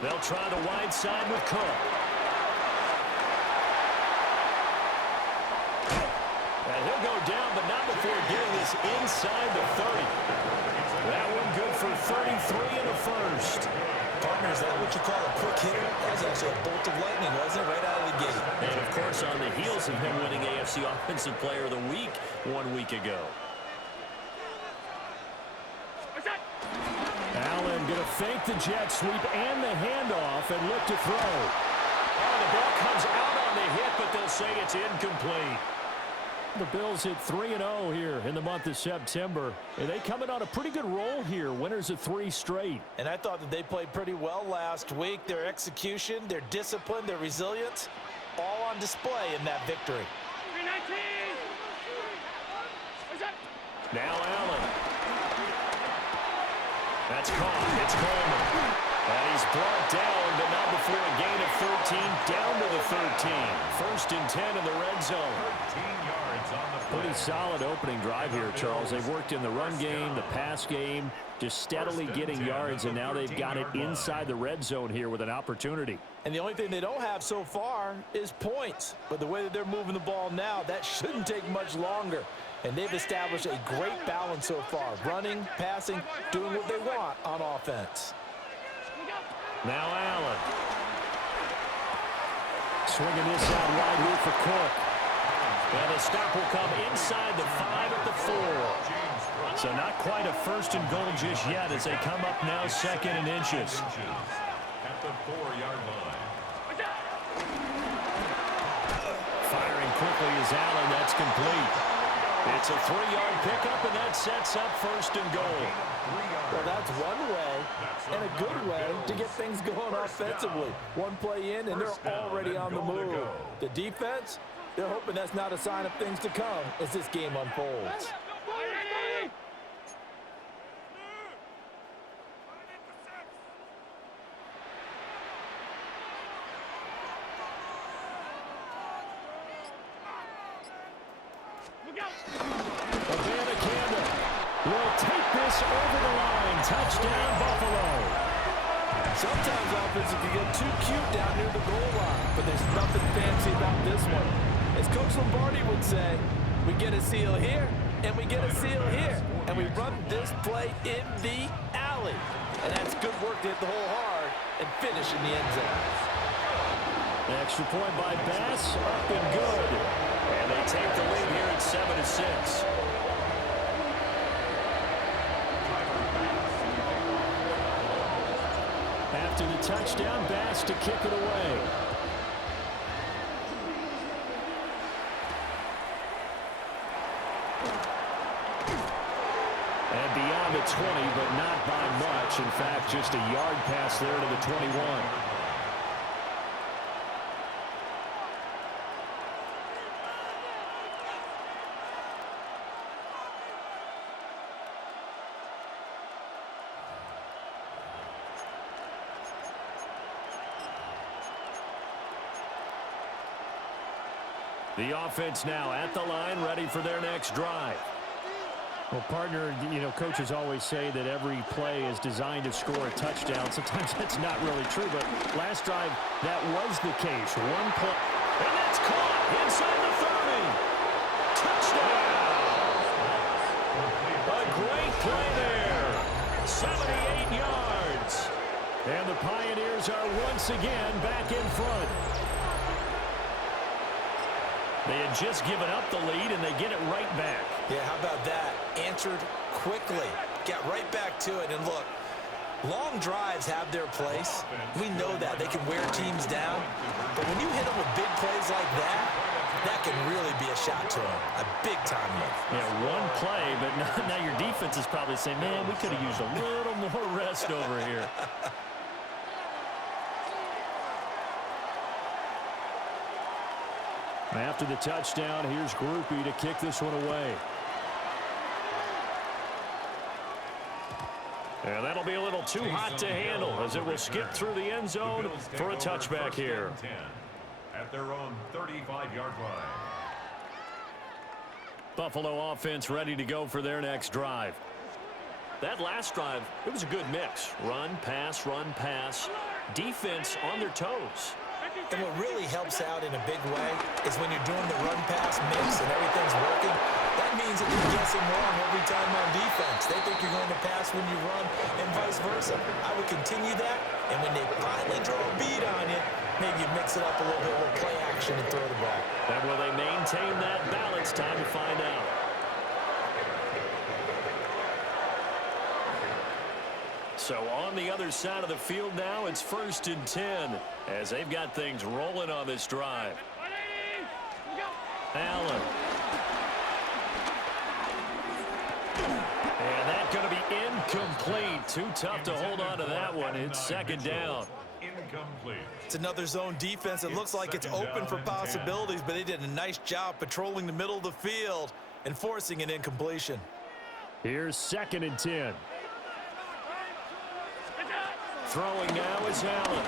They'll try the wide side with Cook. And he'll go down, but not before getting this inside the 30. That one good for 33 in the first. Partner, is that what you call a quick hitter? That was actually a bolt of lightning, wasn't it? Right out of the gate. And, of course, on the heels of him winning AFC Offensive Player of the Week 1 week ago. Allen going to fake the jet sweep and the handoff and look to throw. Oh, the ball comes out on the hit, but they'll say it's incomplete. The Bills hit 3-0 here in the month of September. And they come in on a pretty good roll here. Winners of 3 straight. And I thought that they played pretty well last week. Their execution, their discipline, their resilience, all on display in that victory. Now Allen. That's caught. It's Coleman. And he's brought down, but not before a gain of 13, down to the 13. 1st and 10 in the red zone. 13 yards on the play. Pretty solid opening drive here, Charles. They've worked in the run game, the pass game, just steadily getting yards, and now they've got it inside the red zone here with an opportunity. And the only thing they don't have so far is points. But the way that they're moving the ball now, that shouldn't take much longer. And they've established a great balance so far. Running, passing, doing what they want on offense. Now Allen. Swinging this out wide here for Cook. And the stop will come inside the 5 at the 4. So not quite a 1st and goal just yet as they come up now 2nd and inches. At the 4-yard line. Firing quickly is Allen. That's complete. It's a 3-yard pickup, and that sets up 1st and goal. Well, that's one way and a good way to get things going offensively. One play in, and they're already on the move. The defense, they're hoping that's not a sign of things to come as this game unfolds. Will take this over the line. Touchdown, Buffalo. Sometimes offenses can get too cute down near the goal line, but there's nothing fancy about this one. As Coach Lombardi would say, we get a seal here, and we get a seal here, and we run this play in the alley. And that's good work to hit the hole hard and finish in the end zone. Extra point by Bass, up and good. And they take the lead here at 7-6. After the touchdown, Bass to kick it away. And beyond the 20, but not by much. In fact, just a yard pass there to the 21. The offense now at the line, ready for their next drive. Well, partner, coaches always say that every play is designed to score a touchdown. Sometimes that's not really true, but last drive, that was the case. One play, and that's caught inside the 30. Touchdown! A great play there. 78 yards. And the Pioneers are once again back in front. They had just given up the lead, and they get it right back. Yeah, how about that? Answered quickly. Got right back to it. And look, long drives have their place. We know that. They can wear teams down. But when you hit them with big plays like that, that can really be a shot to them. A big-time one. Yeah, one play, but now your defense is probably saying, man, we could have used a little more rest over here. After the touchdown, here's Groupie to kick this one away. And that'll be a little too hot to handle as it will skip through the end zone for a touchback here. At their own 35-yard line. Buffalo offense ready to go for their next drive. That last drive, it was a good mix. Run, pass, defense on their toes. And what really helps out in a big way is when you're doing the run-pass mix and everything's working, that means that you're guessing wrong every time on defense. They think you're going to pass when you run and vice versa. I would continue that, and when they finally draw a bead on you, maybe you mix it up a little bit with play action and throw the ball. And will they maintain that balance? Time to find out. So on the other side of the field now, it's 1st and 10 as they've got things rolling on this drive. Allen. And that's going to be incomplete. Too tough to hold on to that one. It's 2nd down. Incomplete. It's another zone defense. It looks like it's open for possibilities, but they did a nice job patrolling the middle of the field and forcing an incompletion. Here's 2nd and 10. Throwing now is Allen.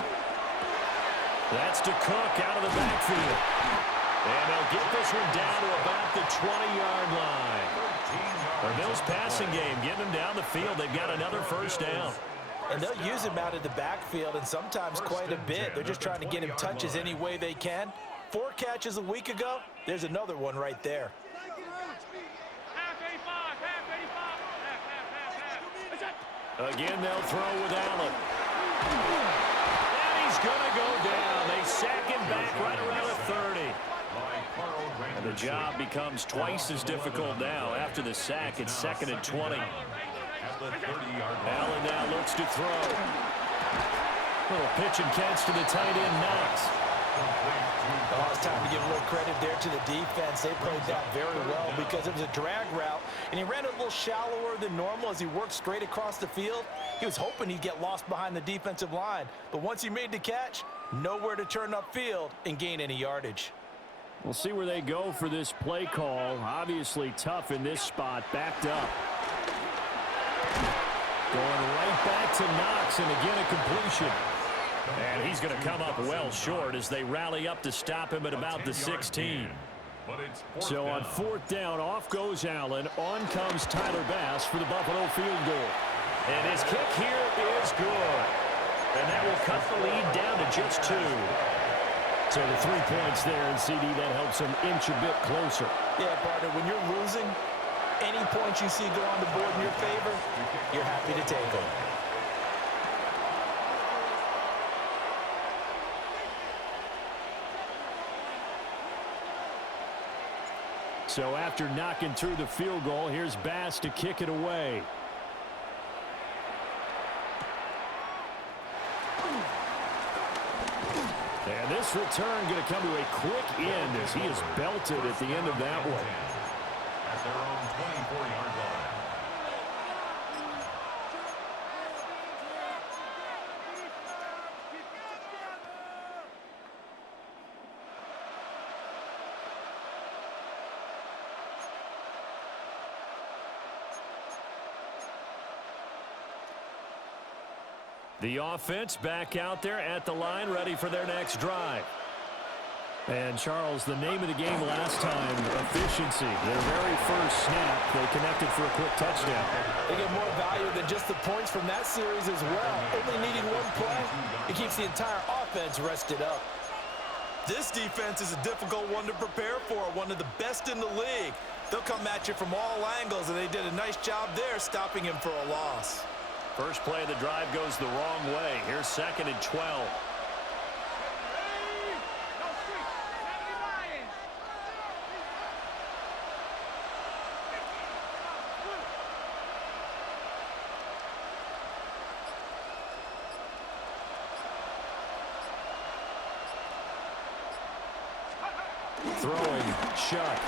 That's to Cook out of the backfield. And they'll get this one down to about the 20-yard line. The Bills passing game getting them down the field. They've got another 1st down. And they'll use him out of the backfield, and sometimes quite a bit. They're just trying to get him touches any way they can. 4 catches a week ago. There's another one right there. Again, they'll throw with Allen. And he's going to go down. They sack him back right around the 30. And the job becomes twice as difficult now. After the sack, it's 2nd and 20. Allen now looks to throw. Little pitch and catch to the tight end, Knox. Oh, it's time to give a little credit there to the defense. They played that very well because it was a drag route, and he ran a little shallower than normal as he worked straight across the field. He was hoping he'd get lost behind the defensive line, but once he made the catch, nowhere to turn upfield and gain any yardage. We'll see where they go for this play call. Obviously tough in this spot, backed up. Going right back to Knox, and again a completion. And he's going to come up well short as they rally up to stop him at about the 16. So on 4th down, off goes Allen. On comes Tyler Bass for the Buffalo field goal. And his kick here is good. And that will cut the lead down to just 2. So the 3 points there, and CD, that helps them inch a bit closer. Yeah, partner, when you're losing, any points you see go on the board in your favor, you're happy to take them. So after knocking through the field goal, here's Bass to kick it away. And this return going to come to a quick end as he is belted at the end of that one. At their own 24-yard line. The offense back out there at the line, ready for their next drive. And, Charles, the name of the game last time, efficiency. Their very first snap, they connected for a quick touchdown. They get more value than just the points from that series as well. Only needing one play, it keeps the entire offense rested up. This defense is a difficult one to prepare for, one of the best in the league. They'll come at you from all angles, and they did a nice job there stopping him for a loss. First play of the drive goes the wrong way. Here's 2nd and 12. Throwing, Chuck.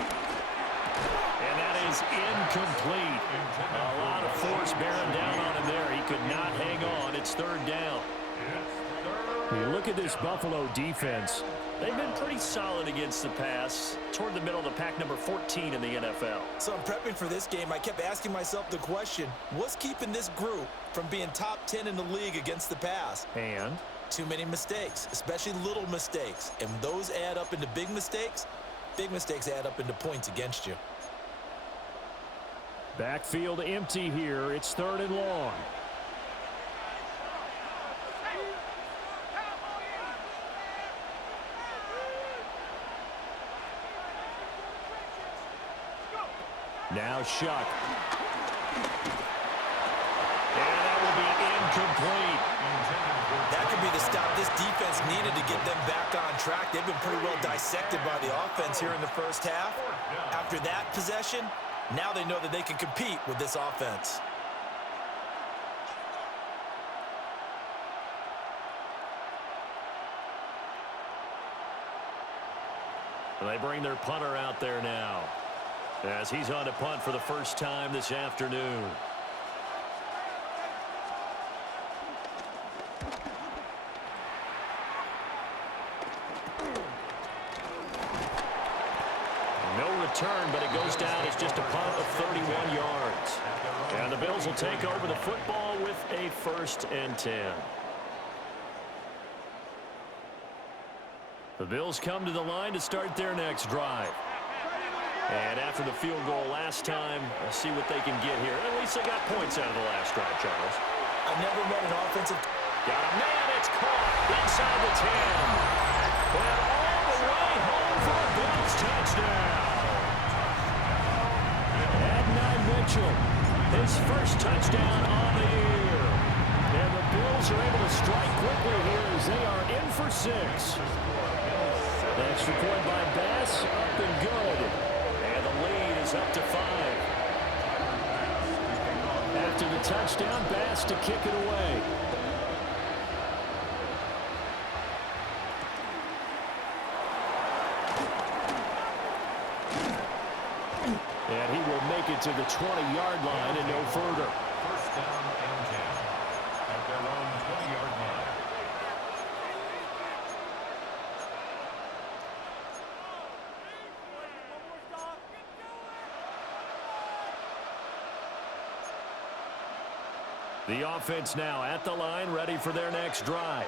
And that is incomplete. A lot of force bearing down on him there. He could not hang on. It's 3rd down. You look at this Buffalo defense. They've been pretty solid against the pass. Toward the middle of the pack, number 14 in the NFL. So I'm prepping for this game. I kept asking myself the question, what's keeping this group from being top 10 in the league against the pass? And? Too many mistakes, especially little mistakes. And those add up into big mistakes. Big mistakes add up into points against you. Backfield empty here. It's 3rd and long. Now Shuck. And that will be incomplete. That could be the stop this defense needed to get them back on track. They've been pretty well dissected by the offense here in the first half. After that possession, now they know that they can compete with this offense. They bring their punter out there now as he's on to punt for the first time this afternoon. No return, but it goes down as just a punt of 31 yards. And the Bills will take over the football with a 1st and 10. The Bills come to the line to start their next drive. And after the field goal last time, let's see what they can get here. At least they got points out of the last drive, Charles. I've never met an offensive... Got a man, it's caught inside the 10. And all the way home for a Bills touchdown. Adonai Mitchell, his first touchdown on the year. And the Bills are able to strike quickly here as they are in for 6. The extra point by Bass, up and good. And the lead is up to 5. After the touchdown, Bass to kick it away. And he will make it to the 20-yard line and no further. First down and 10 at their own 20-yard line. The offense now at the line, ready for their next drive.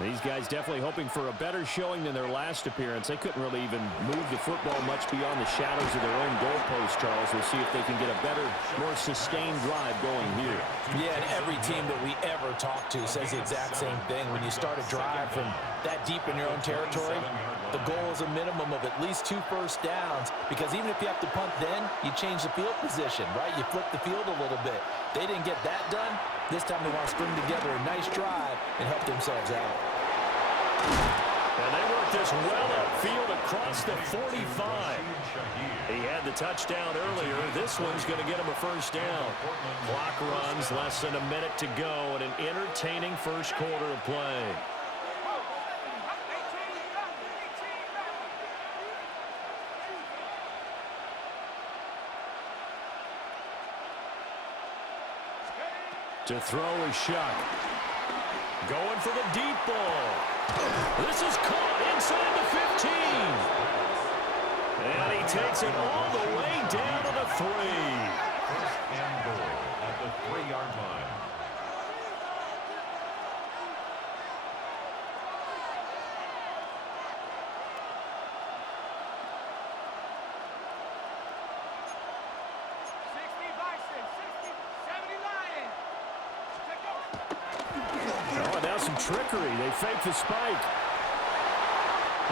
These guys definitely hoping for a better showing than their last appearance. They couldn't really even move the football much beyond the shadows of their own goalpost, Charles. We'll see if they can get a better, more sustained drive going here. Yeah, and every team that we ever talk to says the exact same thing. When you start a drive from that deep in your own territory, the goal is a minimum of at least 2 first downs, because even if you have to punt then, you change the field position, right? You flip the field a little bit. They didn't get that done. This time they want to string together a nice drive and help themselves out. And they work this well upfield across the 45. He had the touchdown earlier. This one's going to get him a first down. Clock runs, less than a minute to go, and an entertaining first quarter of play. To throw is Shuck. Going for the deep ball. This is caught inside the 15. And he takes it all the way down to the 3. First and goal at the 3-yard line. Some trickery. They fake the spike.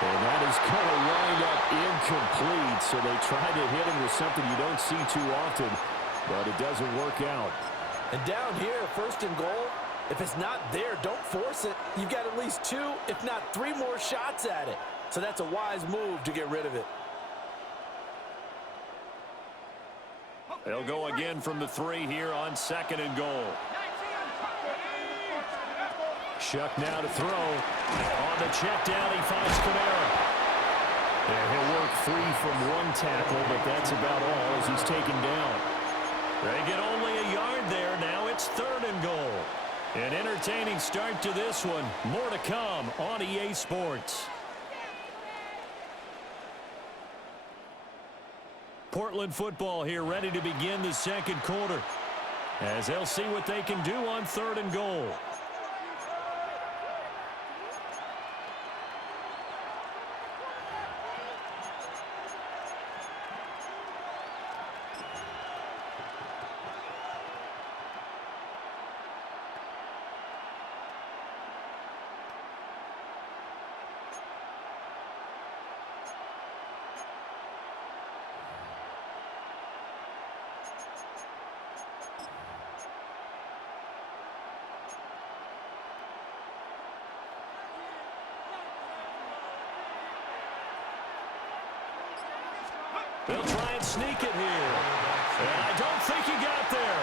And that is going to wind up incomplete. So they try to hit him with something you don't see too often, but it doesn't work out. And down here, 1st and goal, if it's not there, don't force it. You've got at least 2, if not 3 more shots at it. So that's a wise move to get rid of it. They'll go again from the 3 here on 2nd and goal. Shuck now to throw. On the check down, he finds Kamara. And he'll work free from 1 tackle, but that's about all as he's taken down. They get only a yard there. Now it's 3rd and goal. An entertaining start to this one. More to come on EA Sports. Portland football here, ready to begin the 2nd quarter, as they'll see what they can do on 3rd and goal. They'll try and sneak it here. And I don't think he got there.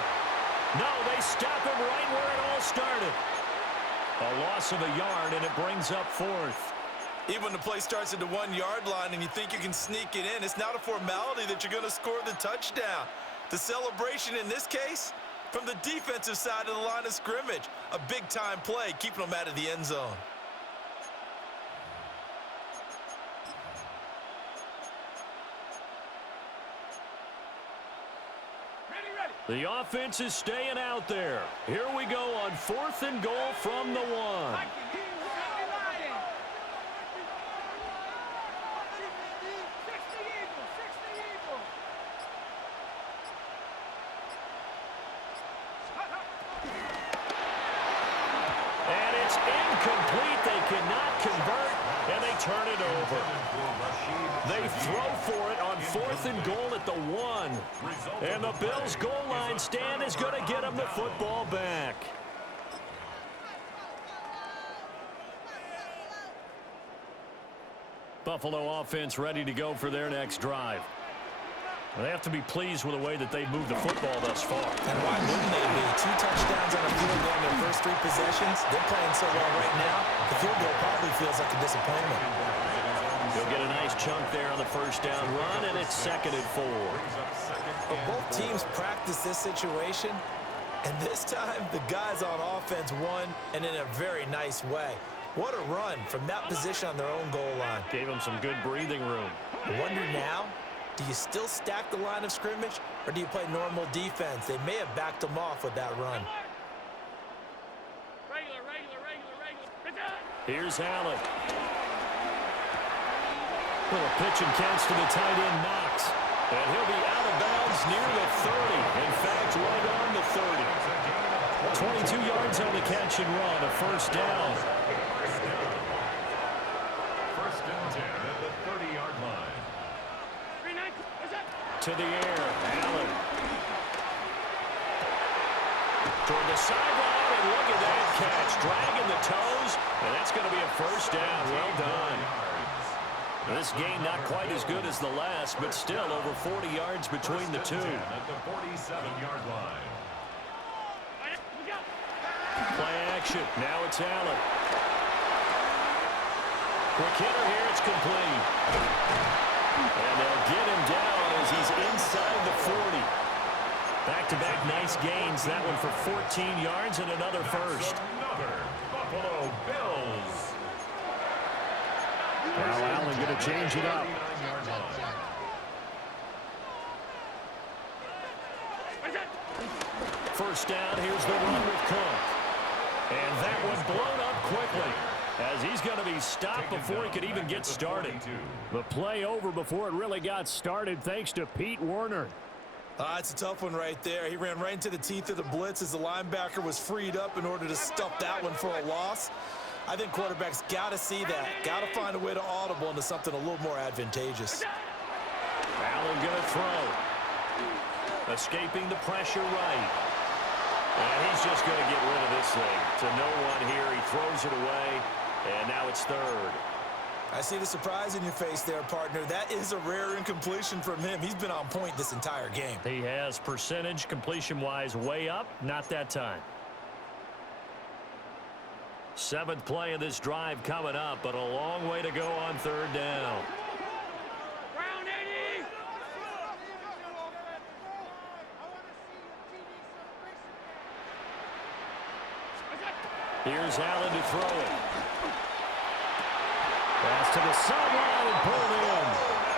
No, they stop him right where it all started. A loss of a yard, and it brings up fourth. Even when the play starts at the 1 yard line and you think you can sneak it in, it's not a formality that you're going to score the touchdown. The celebration in this case, from the defensive side of the line of scrimmage, a big-time play, keeping them out of the end zone. The offense is staying out there. Here we go on 4th and goal from the 1. And it's incomplete. They cannot convert, and they turn it over. They throw for it on 4th and goal at the 1. And the Bills' goal line stand is going to get them the football back. Buffalo offense ready to go for their next drive. They have to be pleased with the way that they've moved the football thus far. And why wouldn't they be? 2 touchdowns on the field goal in their first 3 possessions. They're playing so well right now, the field goal probably feels like a disappointment. They'll get a nice chunk there on the first down run, and it's 2nd and 4. But both teams practice this situation, and this time the guys on offense won, and in a very nice way. What a run from that position on their own goal line. Gave them some good breathing room. I wonder now, do you still stack the line of scrimmage, or do you play normal defense? They may have backed them off with that run. Here's Allen. Little pitch and catch to the tight end, Knox. And he'll be out of bounds near the 30. In fact, right on the 30. 22 yards on the catch and run, a first down. First and 10 at the 30-yard line. To the air, Allen. Toward the sideline, and look at that catch. Dragging the toes, and that's going to be a first down. Well done. This game not quite as good as the last, but still over 40 yards between the two. At the 47-yard line. Play action. Now it's Allen. Quick hitter here. It's complete. And they'll get him down as he's inside the 40. Back-to-back nice gains. That one for 14 yards and another first. Another Buffalo Bills. Now Allen going to change it up. First down, here's the run with Cook. And that one blown up quickly as he's going to be stopped before he could even get started. The play over before it really got started thanks to Pete Werner. It's a tough one right there. He ran right into the teeth of the blitz as the linebacker was freed up in order to stuff that one for a loss. I think quarterbacks got to see that. Got to find a way to audible into something a little more advantageous. Allen going to throw. Escaping the pressure right. And he's just going to get rid of this thing. To no one here. He throws it away. And now it's 3rd. I see the surprise in your face there, partner. That is a rare incompletion from him. He's been on point this entire game. He has percentage completion-wise way up. Not that time. 7th play of this drive coming up, but a long way to go on 3rd down. Here's Allen to throw it. Pass to the sideline and pulled in.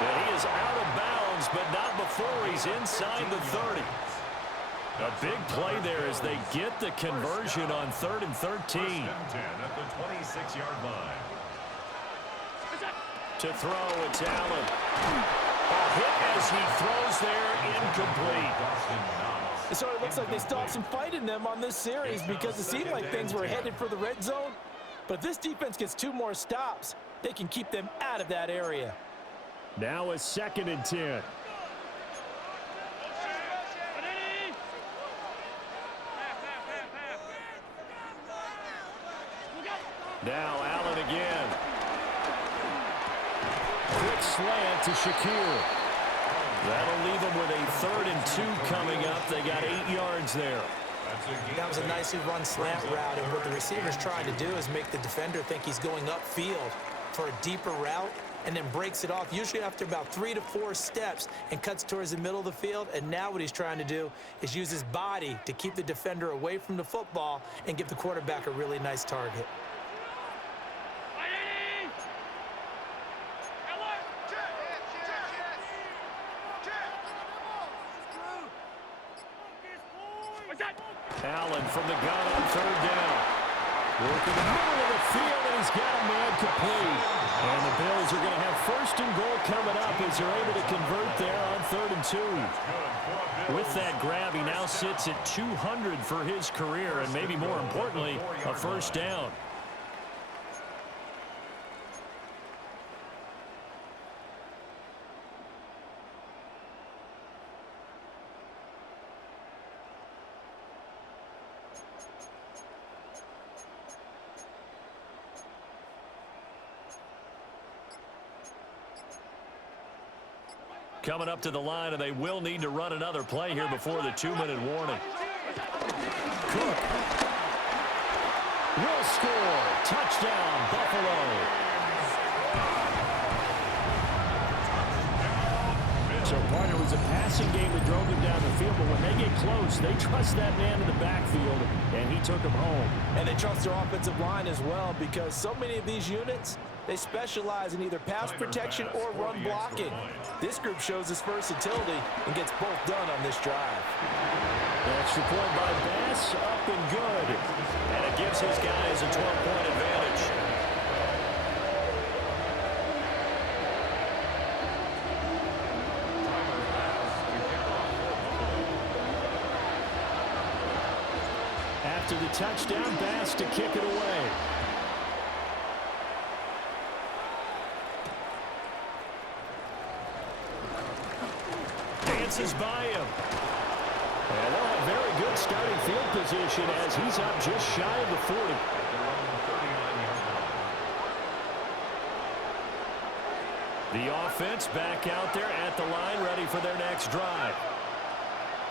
And he is out of bounds, but not before he's inside the 30. A big play there as they get the conversion on 3rd and 13. First and 10 at the 26-yard line. To throw, it's Allen. A hit as he throws there, incomplete. It sort of looks like they still have some fight in them on this series because it seemed like things were headed for the red zone. But if this defense gets 2 more stops, they can keep them out of that area. Now a 2nd and 10. Now Allen again. Quick slant to Shakir. That'll leave them with a 3rd and 2 coming up. They got 8 yards there. That was a nicely run slant route, and what the receiver's trying to do is make the defender think he's going upfield for a deeper route, and then breaks it off, usually after about 3 to 4 steps, and cuts towards the middle of the field. And now what he's trying to do is use his body to keep the defender away from the football and give the quarterback a really nice target. Allen from the gun on 3rd down. Working the middle of the field, and he's got a man complete. And the Bills are going to have 1st and goal coming up as they're able to convert there on 3rd and 2. With that grab, he now sits at 200 for his career, and maybe more importantly, a 1st down. Coming up to the line, and they will need to run another play here before the 2-minute warning. Cook will score. Touchdown, Buffalo. So, partner, it was a passing game that drove them down the field, but when they get close, they trust that man in the backfield, and he took them home. And they trust their offensive line as well, because so many of these units, they specialize in either pass protection or run blocking. This group shows its versatility and gets both done on this drive. Extra point by Bass, up and good. And it gives his guys a 12-point advantage. After the touchdown, Bass to kick it away. Dances by him. And they'll have very good starting field position as he's up just shy of the 40. The offense back out there at the line, ready for their next drive.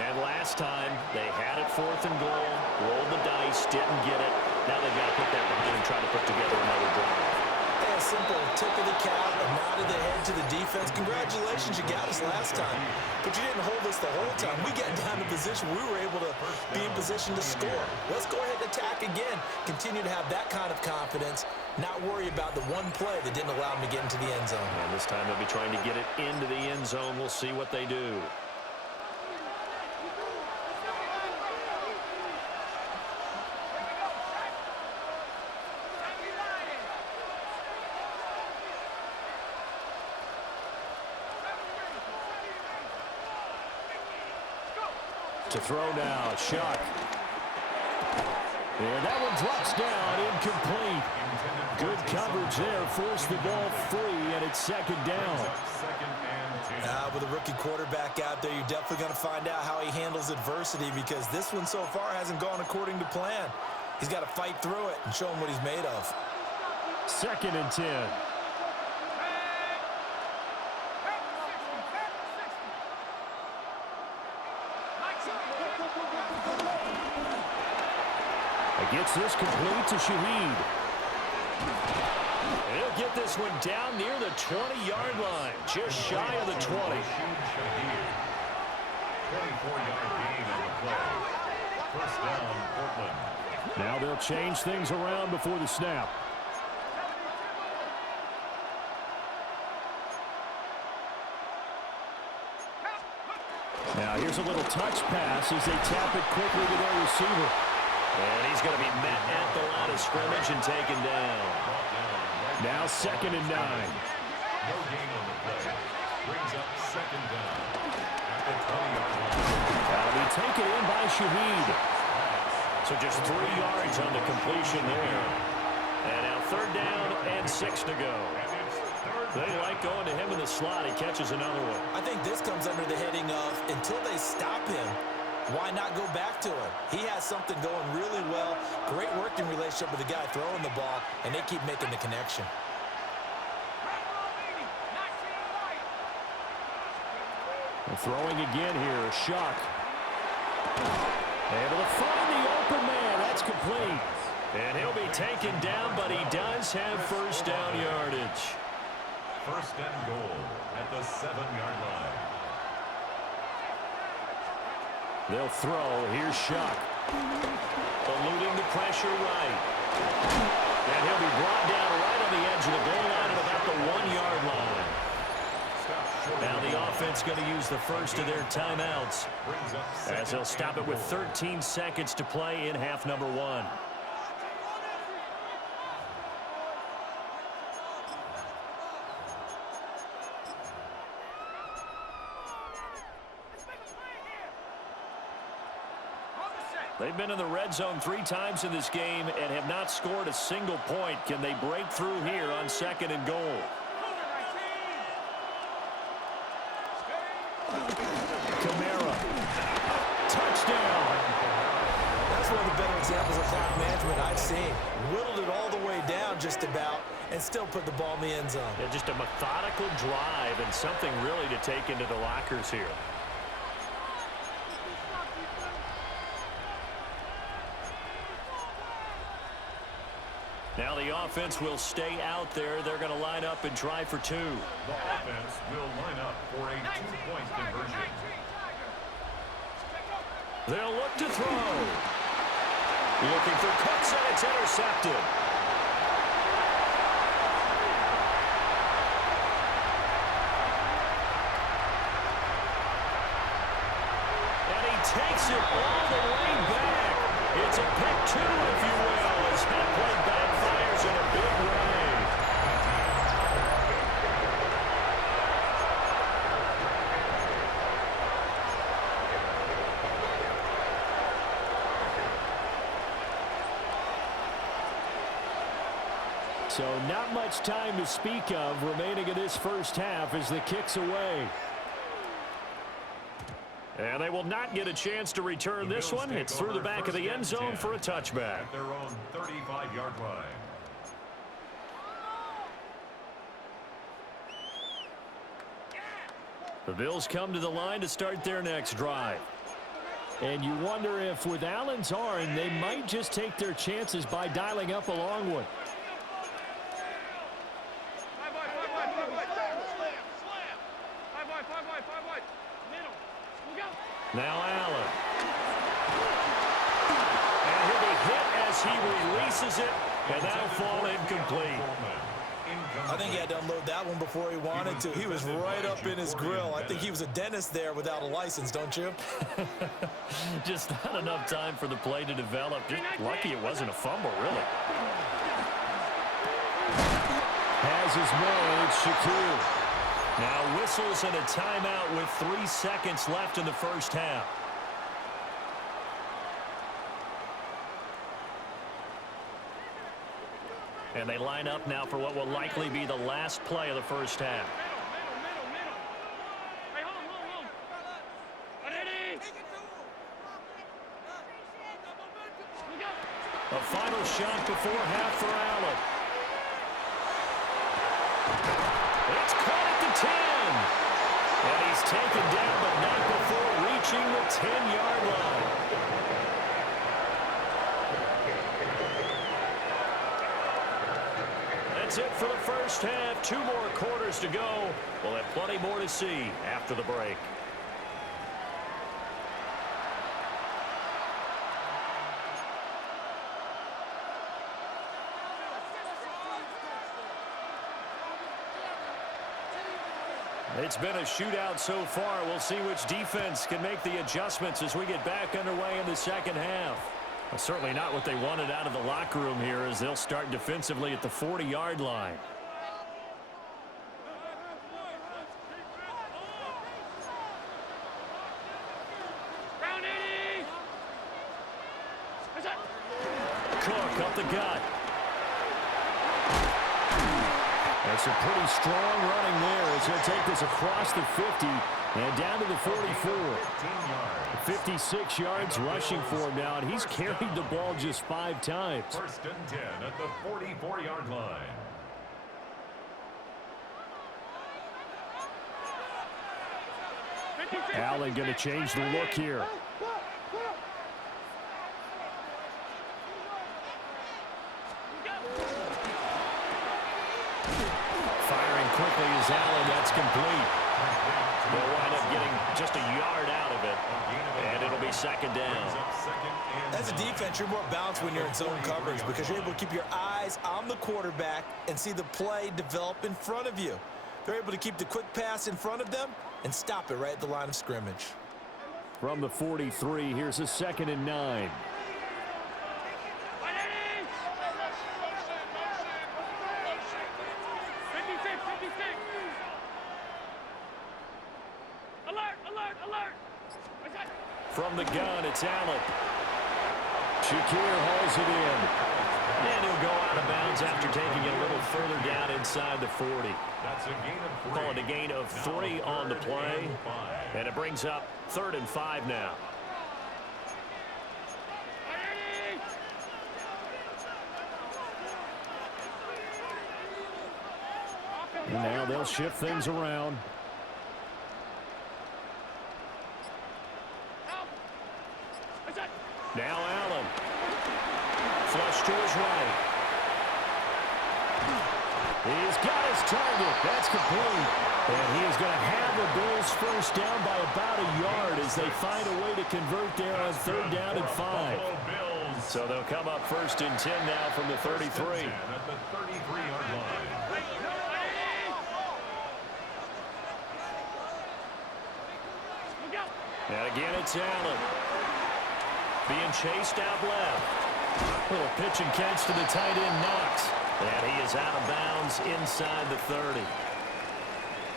And last time, they had it 4th and goal, rolled the dice, didn't get it. Now they've got to put that behind and try to put together another drive. A simple tip of the cap, a nod of the head to the defense. Congratulations, you got us last time. But you didn't hold us the whole time. We got down to position. We were able to be in position to score. Let's go ahead and attack again. Continue to have that kind of confidence. Not worry about the one play that didn't allow them to get into the end zone. And this time they'll be trying to get it into the end zone. We'll see what they do. To throw now, Shuck. And that one drops down, incomplete. Good coverage there, forced the ball free, and it's 2nd down. With a rookie quarterback out there, you're definitely going to find out how he handles adversity, because this one so far hasn't gone according to plan. He's got to fight through it and show him what he's made of. 2nd and 10. Gets this complete to Shaheed. He'll get this one down near the 20-yard line, just shy of the 20. 24-yard gain on the play. 1st down, Portland. Now they'll change things around before the snap. Now here's a little touch pass as they tap it quickly to their receiver. And he's going to be met at the line of scrimmage and taken down. Now 2nd and 9. No gain on the play. Brings up 2nd down. At the 20-yard line. That'll be taken in by Shaheed. So just 3 yards on the completion there. And now 3rd down and 6 to go. They like going to him in the slot. He catches another one. I think this comes under the heading of, until they stop him, why not go back to him? He has something going really well. Great working relationship with the guy throwing the ball, and they keep making the connection. And throwing again here, Shuck. Able to find the open man. That's complete. And he'll be taken down, but he does have first down yardage. First and goal at the 7-yard line. They'll throw. Here's Shuck. Eluding the pressure right. And he'll be brought down right on the edge of the goal line at about the 1-yard line. Now the offense going to use the first of their timeouts as they'll stop it with 13 seconds to play in half number 1. They've been in the red zone 3 times in this game and have not scored a single point. Can they break through here on 2nd and goal? Kamara. Touchdown. That's one of the better examples of clock management I've seen. Whittled it all the way down just about and still put the ball in the end zone. Yeah, just a methodical drive and something really to take into the lockers here. Now the offense will stay out there. They're going to line up and try for 2. The offense will line up for a 2-point conversion. They'll look to throw. Looking for Cooks, and it's intercepted. And he takes it all the way back. It's a pick 2, if you will, as that play backfires in a big way. So not much time to speak of remaining in this first half as the kick's away. And they will not get a chance to return this one. It's through the back of the end zone for a touchback. At their own 35-yard line. The Bills come to the line to start their next drive. And you wonder if with Allen's arm, they might just take their chances by dialing up a long one. Now Allen. And he'll be hit as he releases it, and that'll fall incomplete. I think he had to unload that one before he wanted to. He was right up in his grill. I think he was a dentist there without a license, don't you? Just not enough time for the play to develop. Just lucky it wasn't a fumble, really. Has his man, it's Shaquille. Now whistles and a timeout with 3 seconds left in the first half. And they line up now for what will likely be the last play of the first half. A final shot before half for Allen. It's caught at the 10. And he's taken down, but not before reaching the 10-yard line. That's it for the first half. 2 more quarters to go. We'll have plenty more to see after the break. It's been a shootout so far. We'll see which defense can make the adjustments as we get back underway in the second half. Well, certainly not what they wanted out of the locker room here as they'll start defensively at the 40-yard line. Cook up the gut. That's a pretty strong running there as he'll take this across the 50 and down to the 44. 56 yards rushing for him now, and he's carried the ball just 5 times. First and 10 at the 44-yard line. Allen going to change the look here. Firing quickly is Allen. That's complete. They'll wind up getting just a yard out of it, and it'll be second down. As a defense, you're more balanced when you're in zone coverage because you're able to keep your eyes on the quarterback and see the play develop in front of you. They're able to keep the quick pass in front of them and stop it right at the line of scrimmage. From the 43, here's a 2nd and 9. From the gun, it's Allen. Shakir hauls it in. And he'll go out of bounds after taking it a little further down inside the 40. That's a gain of 3. Call it a gain of 3 on the play. And it brings up 3rd and 5 now. And now they'll shift things around. Now Allen. Flush to his right. He's got his target. That's complete. And he is going to have the Bills first down by about a yard as they find a way to convert there on 3rd down and 5. So they'll come up 1st and 10 now from the 33. At the 33-yard line. And again, it's Allen. Being chased out left. Little pitch and catch to the tight end, Knox. And he is out of bounds inside the 30.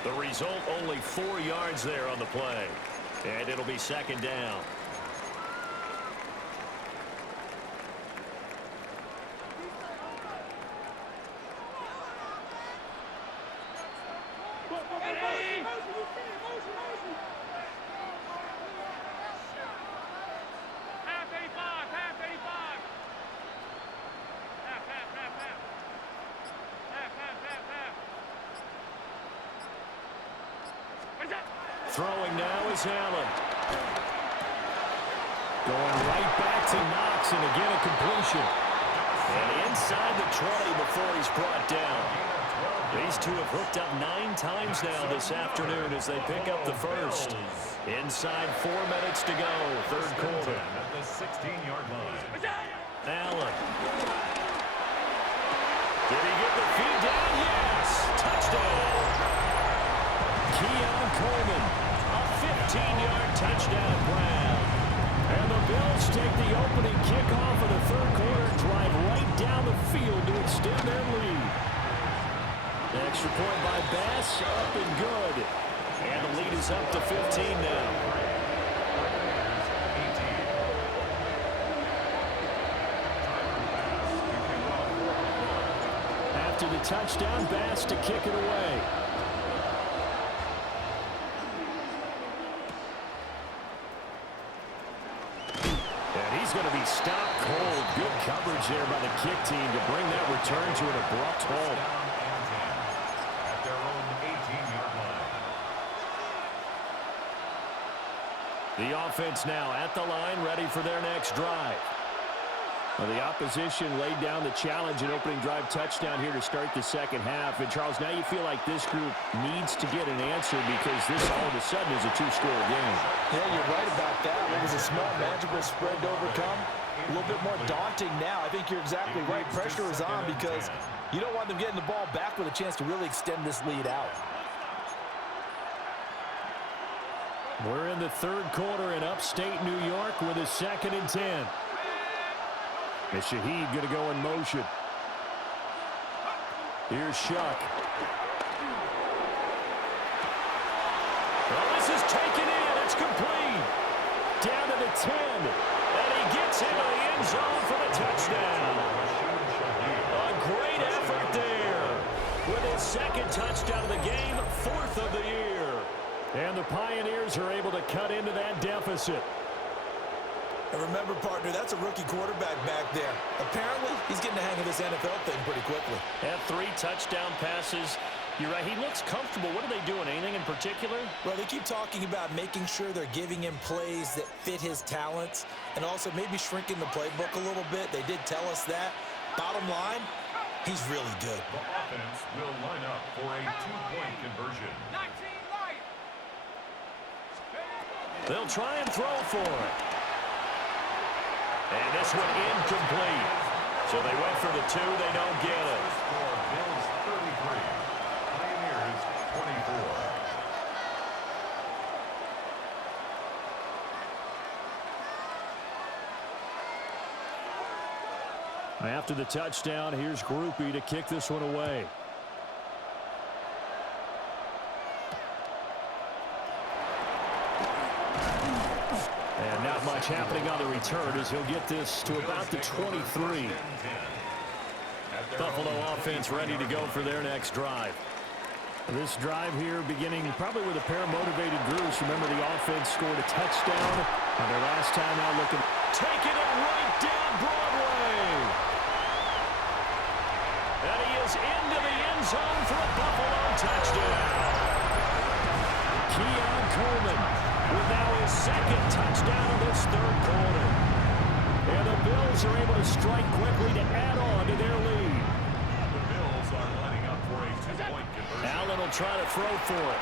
The result, only 4 yards there on the play. And it'll be 2nd down. Throwing now is Allen. Going right back to Knox, and again a completion. And inside the 20 before he's brought down. These two have hooked up 9 times now this afternoon as they pick up the first. Inside 4 minutes to go, 3rd quarter. At the 16-yard line. Allen. Did he get the feed down? Yes! Touchdown! Keon Coleman. A 15-yard touchdown grab. And the Bills take the opening kickoff of the 3rd quarter and drive right down the field to extend their lead. The extra point by Bass, up and good. And the lead is up to 15 now. After the touchdown, Bass to kick it away. He's going to be stopped cold. Good coverage there by the kick team to bring that return to an abrupt halt. At their own 18-yard line. The offense now at the line, ready for their next drive. Well, the opposition laid down the challenge and opening drive touchdown here to start the 2nd half. And, Charles, now you feel like this group needs to get an answer because this all of a sudden is a 2-score game. Yeah, you're right about that. It was a small, manageable spread to overcome. A little bit more daunting now. I think you're exactly right. Pressure is on because you don't want them getting the ball back with a chance to really extend this lead out. We're in the 3rd quarter in upstate New York with a 2nd and 10. And Shaheed going to go in motion. Here's Shuck. Well, this is taken in. It's complete. Down to the 10. And he gets into the end zone for the touchdown. A great effort there. With his 2nd touchdown of the game, 4th of the year. And the Pioneers are able to cut into that deficit. And remember, partner, that's a rookie quarterback back there. Apparently, he's getting the hang of this NFL thing pretty quickly. Had 3 touchdown passes You're right. He looks comfortable. What are they doing? Anything in particular? Well, they keep talking about making sure they're giving him plays that fit his talents and also maybe shrinking the playbook a little bit. They did tell us that. Bottom line, he's really good. The offense will line up for a two-point conversion. They'll try and throw for it. And this one incomplete. So they went for the two. They don't get it. Score Bills 33, Pioneers 24. After the touchdown, here's Groupie to kick this one away. And not much happening on the return as he'll get this to about the 23. Buffalo offense ready to go for their next drive. This drive here beginning probably with a pair of motivated groups. Remember, the offense scored a touchdown on their last time out looking. Taking it right down Broadway. And he is into the end zone for a Buffalo touchdown. Keon Coleman with now his second touchdown of this third quarter. And the Bills are able to strike quickly to add on to their lead. The Bills are lining up for a two-point conversion. Allen will try to throw for it.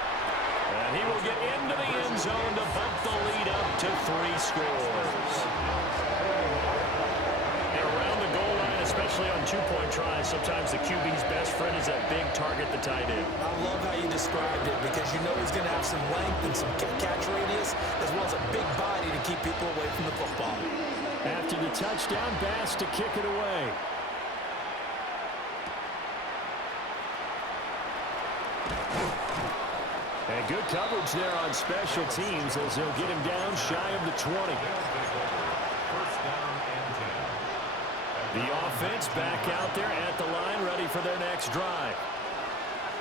And he will get into the end zone to bump the lead up to 3 scores. And around the goal line, especially on two-point tries, sometimes the QB's best friend is that big target, the tight end. I love how you described it because you know he's going to have some length and some catch radius as well as a big body to keep people away from the football. After the touchdown, Bass to kick it away. And good coverage there on special teams as they'll get him down shy of the 20. First down and 10. The offense back out there at the line, ready for their next drive.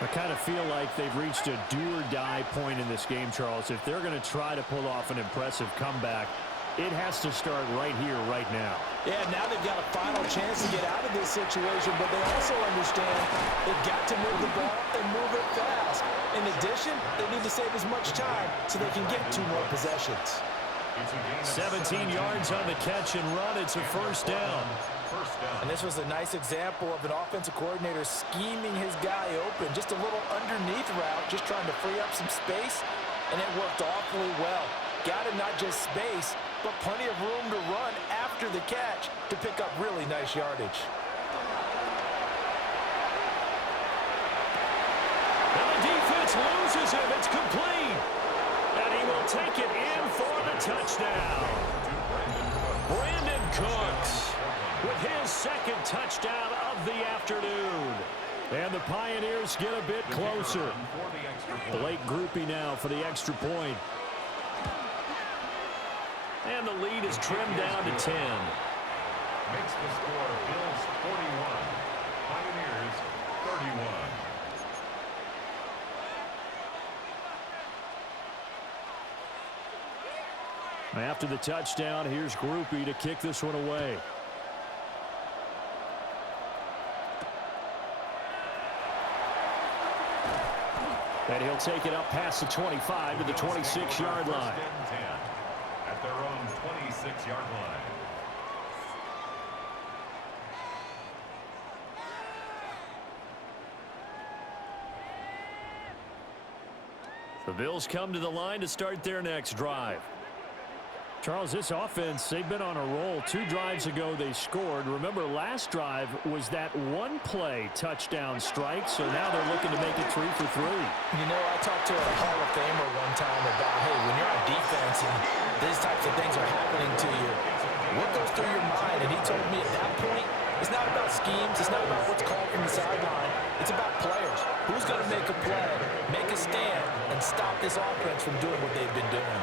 I kind of feel like they've reached a do-or-die point in this game, Charles. If they're going to try to pull off an impressive comeback, it has to start right here, right now. Yeah, now they've got a final chance to get out of this situation, but they also understand they've got to move the ball and move it fast. In addition, they need to save as much time so they can get 2 more possessions. 17 yards on the catch and run. It's a first down. And this was a nice example of an offensive coordinator scheming his guy open. Just a little underneath route, just trying to free up some space, and it worked awfully well. Got him not just space, but plenty of room to run after the catch to pick up really nice yardage. And the defense loses him. It's complete. And he will take it in for the touchdown. Brandon Cooks with his second touchdown of the afternoon. And the Pioneers get a bit closer. Blake Groupie now for the extra point. And the lead is trimmed down to 10. Makes the score Bills 41, Pioneers 31. After the touchdown, here's Groupie to kick this one away. And he'll take it up past the 25 to the 26-yard line. At their own 26-yard line. The Bills come to the line to start their next drive. Charles, this offense, they've been on a roll. 2 drives ago, they scored. Remember, last drive was that one-play touchdown strike, so now they're looking to make it 3 for 3. You know, I talked to a Hall of Famer one time about, hey, when you're on defense and these types of things are happening to you, what goes through your mind? And he told me at that point, it's not about schemes. It's not about what's called from the sideline. It's about players. Who's going to make a play, make a stand, and stop this offense from doing what they've been doing?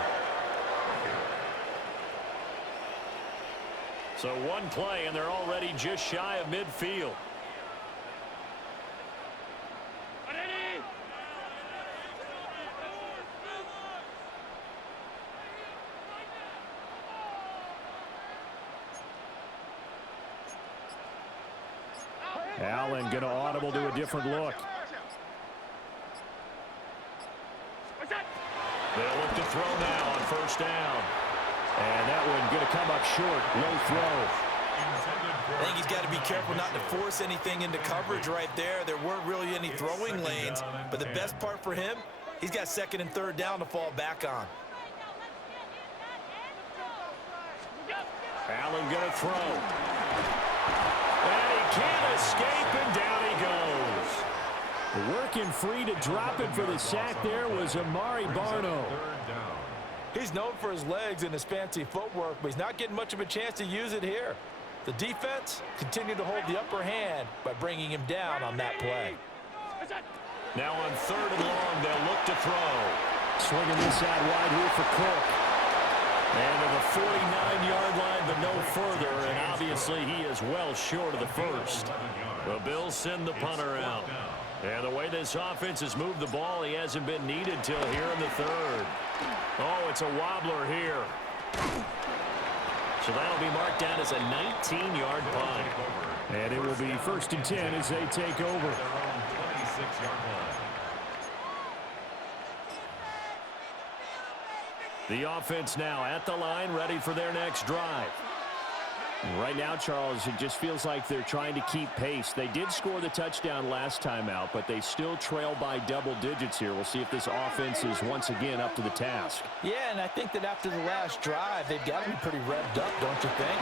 So one play, and they're already just shy of midfield. Allen going to audible to a different look. They'll look to throw now on first down. And that one going to come up short. Low throw. I think he's got to be careful not to force anything into coverage right there. There weren't really any throwing lanes. But the best part for him, he's got second and third down to fall back on. Allen going to throw. And he can't escape, and down he goes. Working free to drop it for the sack there was Amari Barno. He's known for his legs and his fancy footwork, but he's not getting much of a chance to use it here. The defense continued to hold the upper hand by bringing him down on that play. Now on third and long, they'll look to throw. Swinging this out wide here for Cook. And to the 49-yard line, but no further, and obviously he is well short of the first. The Bills send the punter out. And the way this offense has moved the ball, he hasn't been needed till here in the third. Oh, it's a wobbler here. So that'll be marked down as a 19-yard punt. And it will be first and 10 as they take over. The offense now at the line, ready for their next drive. Right now, Charles, it just feels like they're trying to keep pace. They did score the touchdown last time out, but they still trail by double digits here. We'll see if this offense is once again up to the task. Yeah, and I think that after the last drive, they've got to be pretty revved up, don't you think?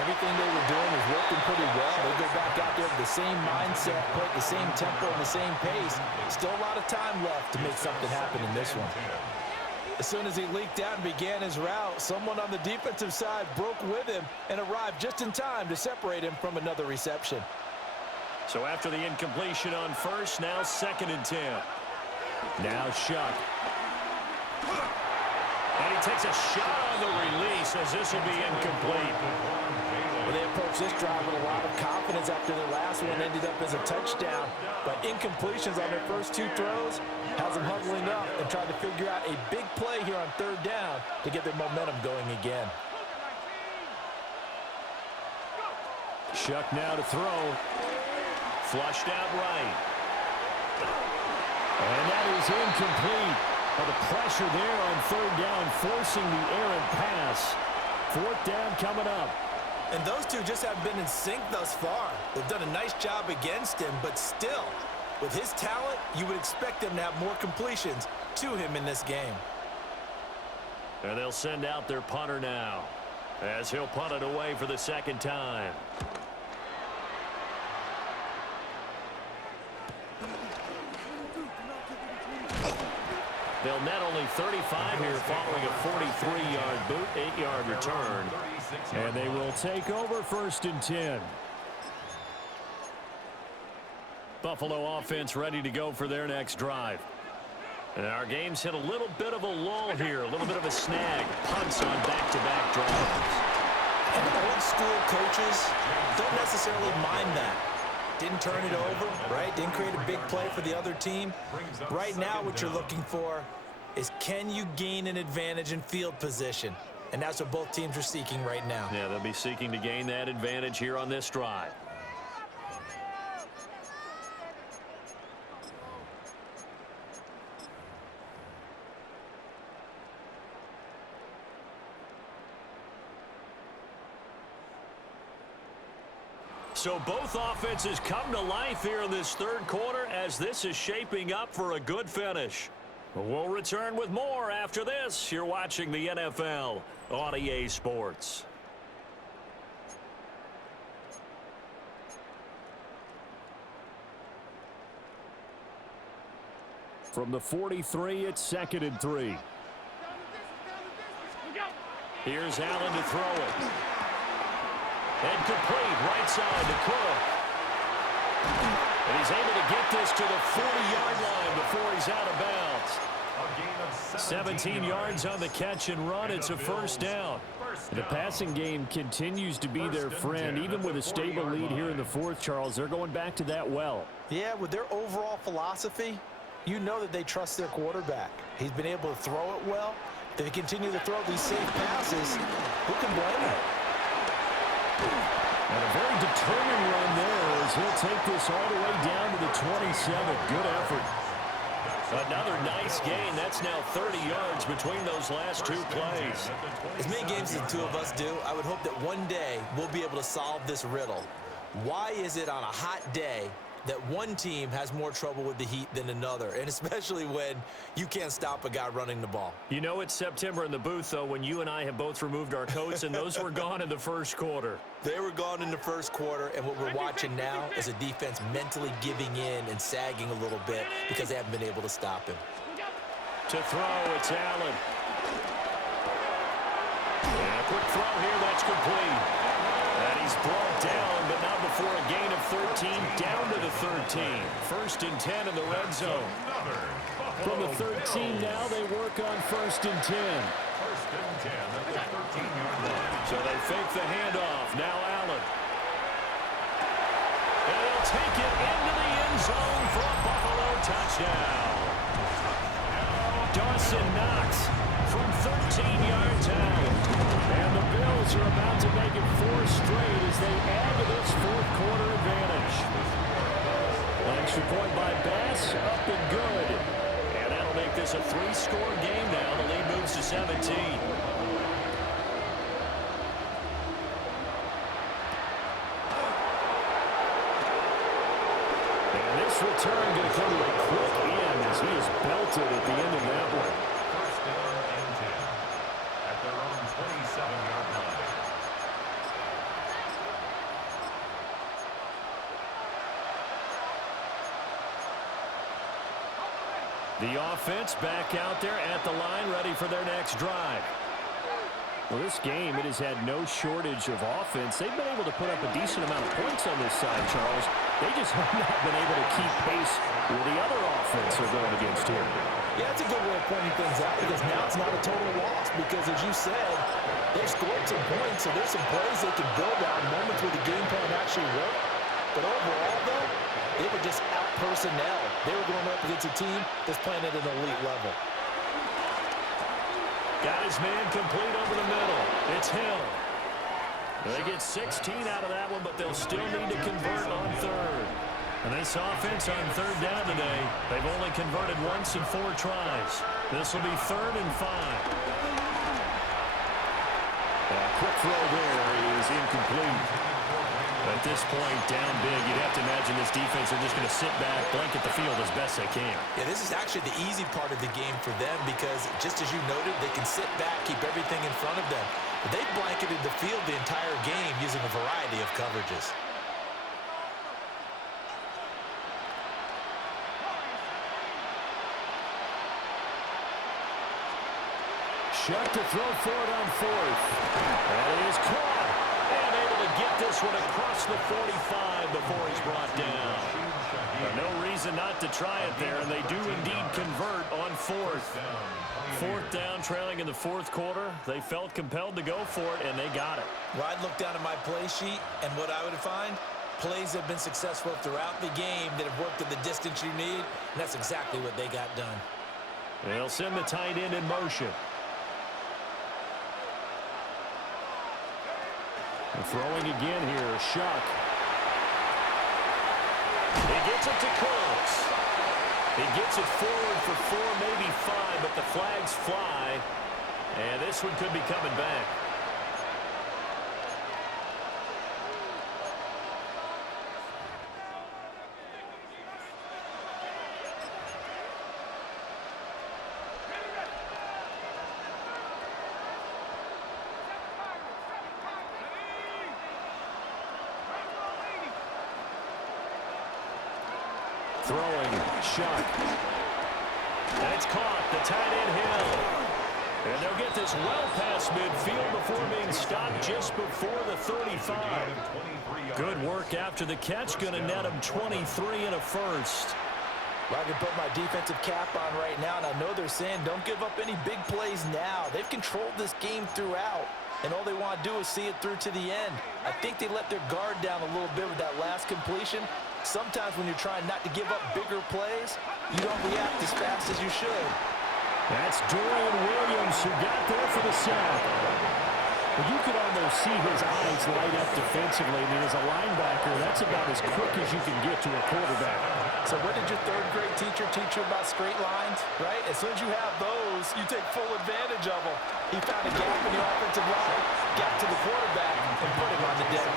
Everything they were doing was working pretty well. They go back out there with the same mindset, play at the same tempo and the same pace. Still a lot of time left to make something happen in this one. As soon as he leaked out and began his route, someone on the defensive side broke with him and arrived just in time to separate him from another reception. So after the incompletion on first, now second and 10. Now Shuck. And he takes a shot on the release as this will be incomplete. Well, they approached this drive with a lot of confidence after their last one ended up as a touchdown. But incompletions on their first two throws has them huddling up and trying to figure out a big play here on third down to get their momentum going again. Shuck now to throw. Flushed out right. And that is incomplete. Well, the pressure there on third down, forcing the errant pass. Fourth down coming up. And those two just haven't been in sync thus far. They've done a nice job against him, but still, with his talent, you would expect them to have more completions to him in this game. And they'll send out their punter now, as he'll punt it away for the second time. They'll net only 35 here following a 43-yard boot, 8-yard return. And they will take over first and 10. Buffalo offense ready to go for their next drive. And our game's hit a little bit of a lull here, a little bit of a snag. Punts on back-to-back drives. And old school coaches don't necessarily mind that. Didn't turn it over, right? Didn't create a big play for the other team. Right now what you're looking for is, can you gain an advantage in field position? And that's what both teams are seeking right now. Yeah, they'll be seeking to gain that advantage here on this drive. So both offenses come to life here in this third quarter as this is shaping up for a good finish. We'll return with more after this. You're watching the NFL on EA Sports. From the 43, it's second and 3. Here's Allen to throw it. And complete, right side to Cook. And he's able to get this to the 40-yard line before he's out of bounds. 17 yards on the catch and run. It's a first down. The passing game continues to be their friend. Even with a stable lead here in the fourth, Charles, they're going back to that well. Yeah, with their overall philosophy, you know that they trust their quarterback. He's been able to throw it well. If they continue to throw these safe passes, who can blame them? And a very determined run there as he'll take this all the way down to the 27. Good effort. Another nice gain. That's now 30 yards between those last two plays. As many games as the two of us do, I would hope that one day we'll be able to solve this riddle. Why is it on a hot day that one team has more trouble with the heat than another, and especially when you can't stop a guy running the ball? You know it's September in the booth, though, when you and I have both removed our coats, and those were gone in the first quarter. They were gone in the first quarter, and what we're watching now is a defense mentally giving in and sagging a little bit because they haven't been able to stop him. To throw, it's Allen. And a quick throw here, that's complete. And he's brought down, but not before a gain of 13, down to the 13. First and 10 in the red zone. From the 13 now, they work on first and 10. First and 10 at the 13-yard line. So they fake the handoff. Now Allen. And he'll take it into the end zone for a Buffalo touchdown. Dawson Knox from 13 yards out. And the Bills are about to make it 4 straight as they add to this fourth quarter advantage. An extra point by Bass, up and good. And that'll make this a 3-score game now. The lead moves to 17. This return going to come to a quick end as he is belted at the end of that one. First down and 10 at their own 27-yard line. The offense back out there at the line, ready for their next drive. Well, this game, it has had no shortage of offense. They've been able to put up a decent amount of points on this side, Charles. They just have not been able to keep pace with the other offense they're going against here. Yeah, that's a good way of pointing things out because now it's not a total loss because, as you said, they've scored some points, so there's some plays they can build on, moments where the game plan actually worked. But overall, though, they were just out personnel. They were going up against a team that's playing at an elite level. Got his man complete over the middle. It's Hill. They get 16 out of that one, but they'll still need to convert on third. And this offense on third down today, they've only converted once in 4 tries. This will be 3rd and 5. A quick throw there is incomplete. At this point, down big, you'd have to imagine this defense are just going to sit back, blanket the field as best they can. Yeah, this is actually the easy part of the game for them because, just as you noted, they can sit back, keep everything in front of them. But they've blanketed the field the entire game using a variety of coverages. Shuck to throw for it on 4th. And he is caught. And able to get this one across the 45 before he's brought down. No reason not to try it there, and they do indeed convert on 4th. 4th down, trailing in the 4th quarter. They felt compelled to go for it, and they got it. Well, I'd look down at my play sheet, and what I would find, plays have been successful throughout the game that have worked at the distance you need, and that's exactly what they got done. They'll send the tight end in motion. And throwing again here, Shuck. He gets it to Close. He gets it forward for 4, maybe 5, but the flags fly. And this one could be coming back. Throwing, Shuck. And it's caught, the tight end Hill. And they'll get this well past midfield before being stopped just before the 35. Good work after the catch, going to net him 23 and a first. Well, I can put my defensive cap on right now, and I know they're saying don't give up any big plays now. They've controlled this game throughout, and all they want to do is see it through to the end. I think they let their guard down a little bit with that last completion. Sometimes when you're trying not to give up bigger plays, you don't react as fast as you should. That's Dorian Williams who got there for the sack. But you could almost see his eyes light up defensively. I mean, as a linebacker, that's about as quick as you can get to a quarterback. So what did your third-grade teacher teach you about straight lines, right? As soon as you have those, you take full advantage of them. He found a gap in the offensive line, got to the quarterback, and put him on the deck.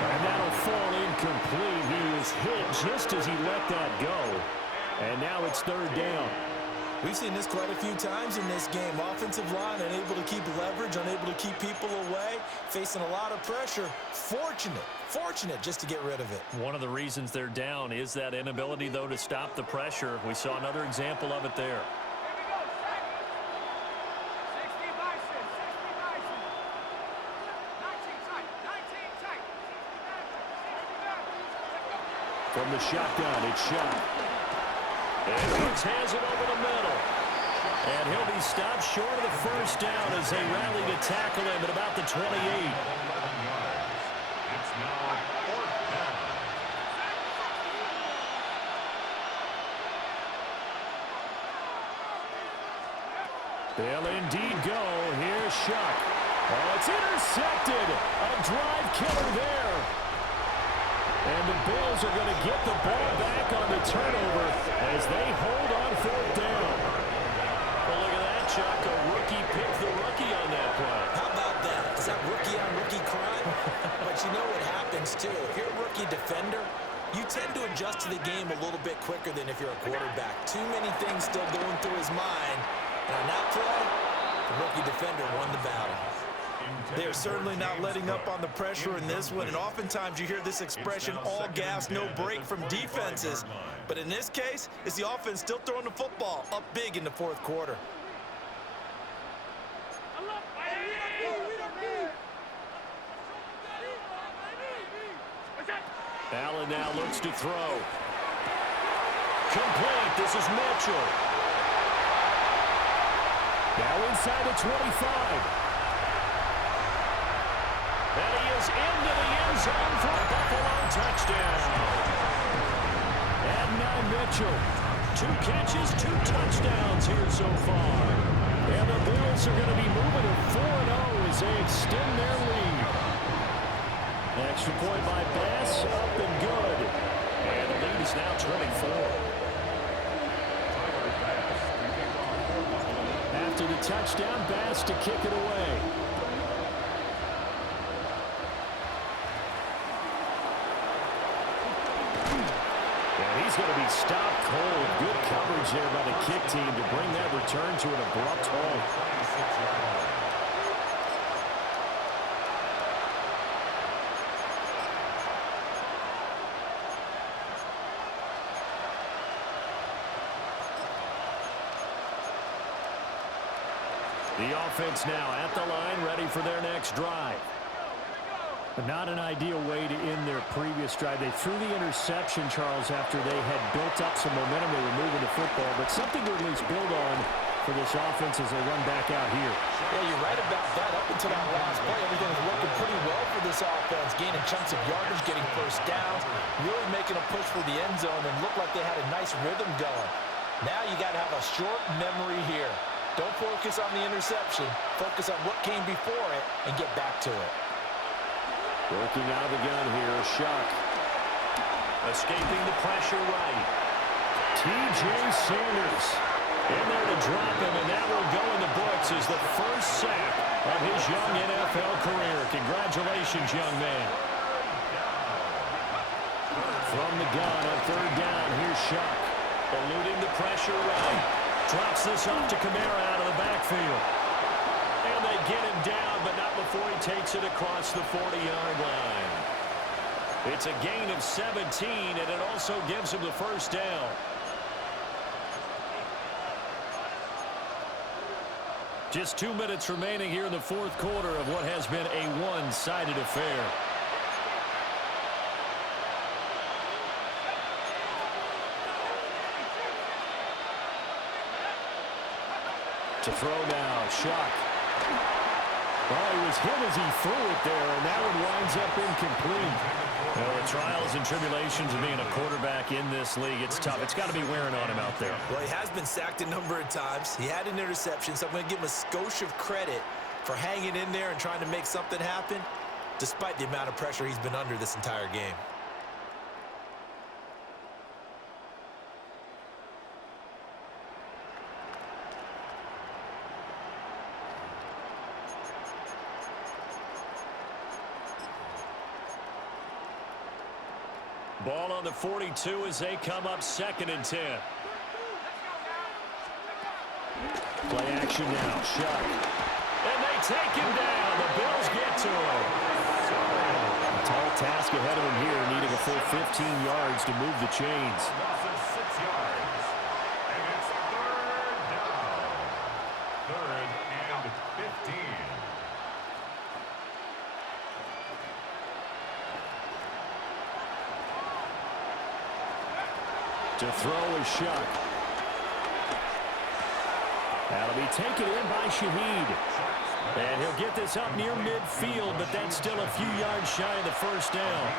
And that'll fall incomplete. He was hit just as he let that go. And now it's third down. We've seen this quite a few times in this game. Offensive line unable to keep leverage, unable to keep people away, facing a lot of pressure. Fortunate just to get rid of it. One of the reasons they're down is that inability, though, to stop the pressure. We saw another example of it there. From the shotgun, it's shot. And Woods has it over the middle. And he'll be stopped short of the first down as they rally to tackle him at about the 28. It's now fourth down. They'll indeed go. Here's Shuck. Oh, it's intercepted. A drive killer there. And the Bills are going to get the ball back on the turnover as they hold on fourth down. Well, look at that, Chuck. A rookie picked the rookie on that play. How about that? Is that rookie-on-rookie crime? But you know what happens, too. If you're a rookie defender, you tend to adjust to the game a little bit quicker than if you're a quarterback. Too many things still going through his mind. And on that play, the rookie defender won the battle. They're certainly not letting up on the pressure in this one, and oftentimes you hear this expression, all gas, no break from defenses. But in this case, it's the offense still throwing the football up big in the fourth quarter. Allen now looks to throw. Complete. This is Mitchell. Now inside the 25. And he is into the end zone for a Buffalo touchdown. And now Mitchell. 2 catches, 2 touchdowns here so far. And the Bills are going to be moving to 4-0 as they extend their lead. Extra point by Bass, up and good. And the lead is now 24. After the touchdown, Bass to kick it away. He's going to be stopped cold. Good coverage there by the kick team to bring that return to an abrupt halt. The offense now at the line, ready for their next drive. But not an ideal way to end their previous drive. They threw the interception, Charles, after they had built up some momentum. They were moving the football, but something to at least build on for this offense as they run back out here. Yeah, you're right about that. Up until that last play, everything was working pretty well for this offense, gaining chunks of yardage, getting first downs, really making a push for the end zone, and looked like they had a nice rhythm going. Now you got to have a short memory here. Don't focus on the interception. Focus on what came before it and get back to it. Working out of the gun here, Shuck. Escaping the pressure right. T.J. Sanders in there to drop him, and that will go in the books as the first sack of his young NFL career. Congratulations, young man. From the gun on third down, here's Shuck. Eluding the pressure right. Drops this off to Kamara out of the backfield. And they get him down, but not before he takes it across the 40-yard line. It's a gain of 17, and it also gives him the first down. Just 2 minutes remaining here in the fourth quarter of what has been a one-sided affair. To throw now, Shuck. Well, he was hit as he threw it there, and that one winds up incomplete. Well, the trials and tribulations of being a quarterback in this league, it's tough. It's got to be wearing on him out there. Well, he has been sacked a number of times. He had an interception, so I'm going to give him a skosh of credit for hanging in there and trying to make something happen, despite the amount of pressure he's been under this entire game. Ball on the 42 as they come up 2nd and 10. Play action now. Shuck. And they take him down. The Bills get to him. A tall task ahead of him here, needing a full 15 yards to move the chains. Loss of 6 yards. And it's 3rd down. 3rd and 15. To throw is Shuck. That'll be taken in by Shaheed. And he'll get this up near midfield, but that's still a few yards shy of the first down.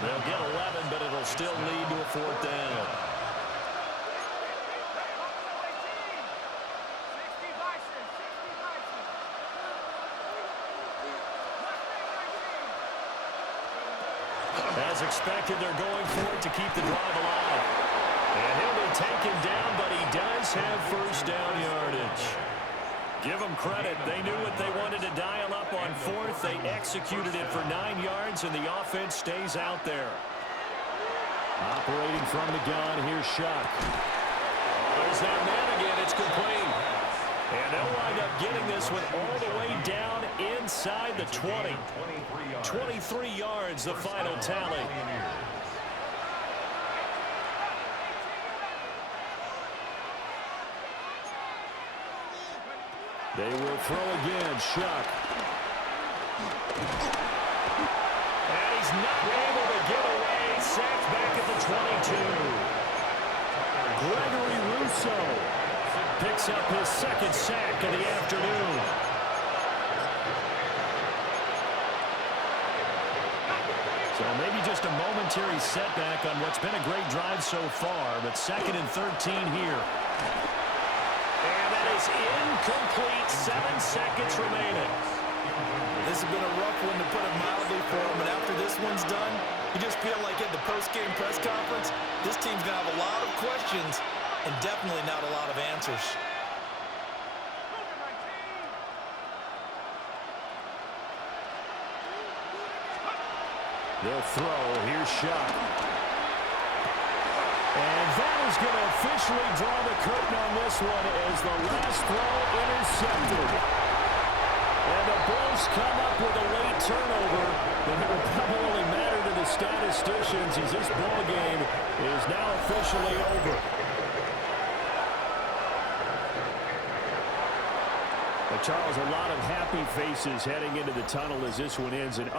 They'll get 11, but it'll still lead to a 4th down. As expected, they're going for it to keep the drive alive. And he'll be taken down, but he does have first down yardage. Give them credit. They knew what they wanted to dial up on 4th. They executed it for 9 yards, and the offense stays out there. Operating from the gun, here's Shuck. There's that man again. It's complete. And they'll wind up getting this one all the way down inside the 20. 23 yards, the final tally. They will throw again. Shuck. And he's not able to get away. Sacked back at the 22. Gregory Rousseau picks up his 2nd sack of the afternoon. So maybe just a momentary setback on what's been a great drive so far, but 2nd and 13 here. And that is incomplete. 7 seconds remaining. This has been a rough one, to put it mildly, for him. And after this one's done, you just feel like at the post-game press conference, this team's going to have a lot of questions and definitely not a lot of answers. They'll throw. Here's Shuck. And that is going to officially draw the curtain on this one as the last throw intercepted. And the Bills come up with a late turnover, but it will probably matter to the statisticians as this ball game is now officially over. But Charles, a lot of happy faces heading into the tunnel as this one ends, and